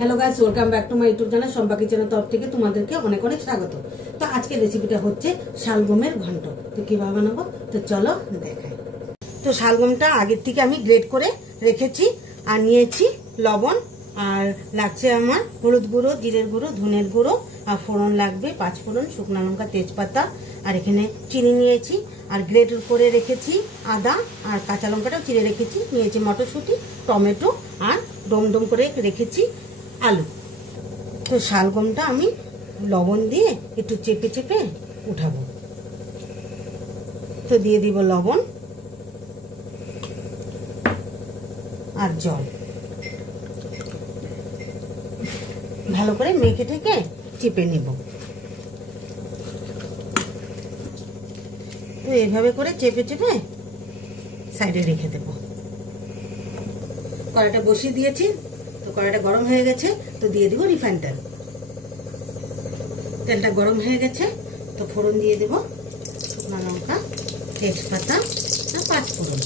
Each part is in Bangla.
Hello guys, welcome back to my YouTube channel Sampa কিচেনের তরফ থেকে তোমাদেরকে অনেক অনেক স্বাগত। তো আজকের রেসিপিটা হচ্ছে শালগমের ঘন্ট। তো কীভাবে বানাবো তো চলো দেখাই। তো শালগমটা আগের থেকে আমি গ্রেট করে রেখেছি আর নিয়েছি লবণ, আর লাগছে আমার হলুদ গুঁড়ো, জিরের গুঁড়ো, ধনের গুঁড়ো, আর ফোড়ন লাগবে 5 ফোড়ন, শুকনো লঙ্কা, তেজপাতা, আর এখানে চিনি নিয়েছি, আর গ্রেট করে রেখেছি আদা, আর কাঁচা লঙ্কাটাও চিড়ে রেখেছি, নিয়েছি মটরশুঁটি, টমেটো, আর ডোম ডোম করে রেখেছি আলু। তো শালগমটা আমি লবণ দিয়ে একটু চেপে চেপে উঠাবো। তো দিয়ে দিব লবণ আর জল, ভালো করে মেখে ঠেকে চেপে নেব। তো এইভাবে করে চেপে চেপে সাইডে রেখে দেব। কড়াইটা বসিয়ে দিয়েছি, তো কড়াইটা গরম হয়ে গেছে, তো দিয়ে দিব রিফাইন তেল। তেলটা গরম হয়ে গেছে, তো ফোড়ন দিয়ে দেব শুকনো লঙ্কা, তেজপাতা আর 5 ফোড়ন।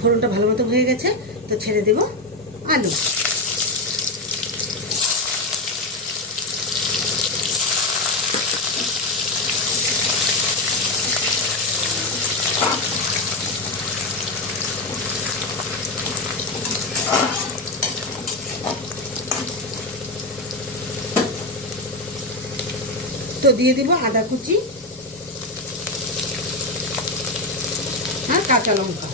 ফোড়নটা ভালো মতো হয়ে গেছে, তো ছেড়ে দেব আলু। তো দিয়ে দিব আদা কুচি আর কাঁচা লঙ্কা।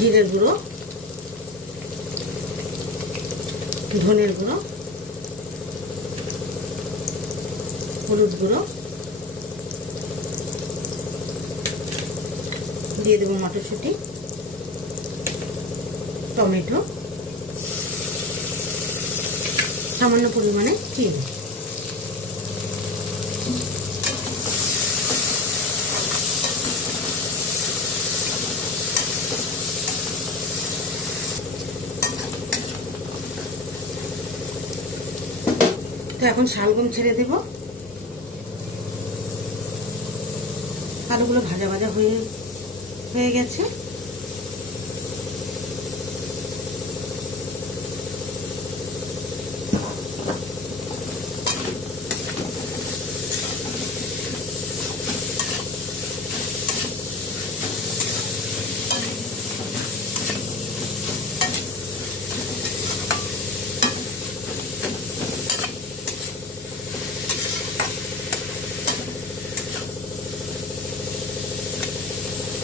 জিরের গুঁড়ো, ধনের গুঁড়ো, হলুদ গুঁড়ো, দিয়ে দেবো মটরশুঁটি, টমেটো, সামান্য পরিমাণে চিনি। তো এখন শালগম ছেড়ে দেব। আলুগুলো ভাজা ভাজা হয়ে গেছে।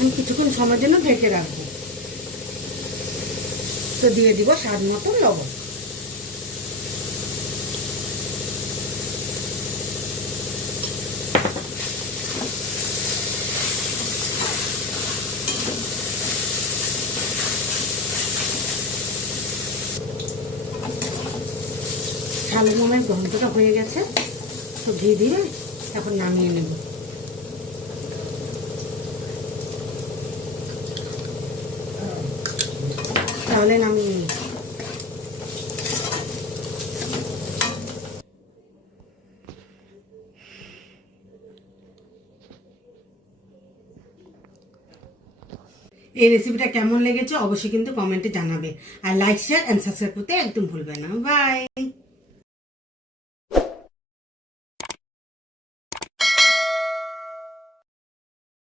আমি কিছুক্ষণ সময়ের জন্য ঢেকে রাখবো। তো দিয়ে দিব স্বাদ মতো লবণ। শালগমের ঘন্টটা হয়ে গেছে, তো ঘি দিয়ে এখন নামিয়ে নেব। তাহলে নামিয়ে নিই। এই রেসিপিটা কেমন লেগেছে অবশ্যই কিন্তু কমেন্টে জানাবে, আর লাইক, শেয়ার এন্ড সাবস্ক্রাইব করতে একদম ভুলবে না। বাই।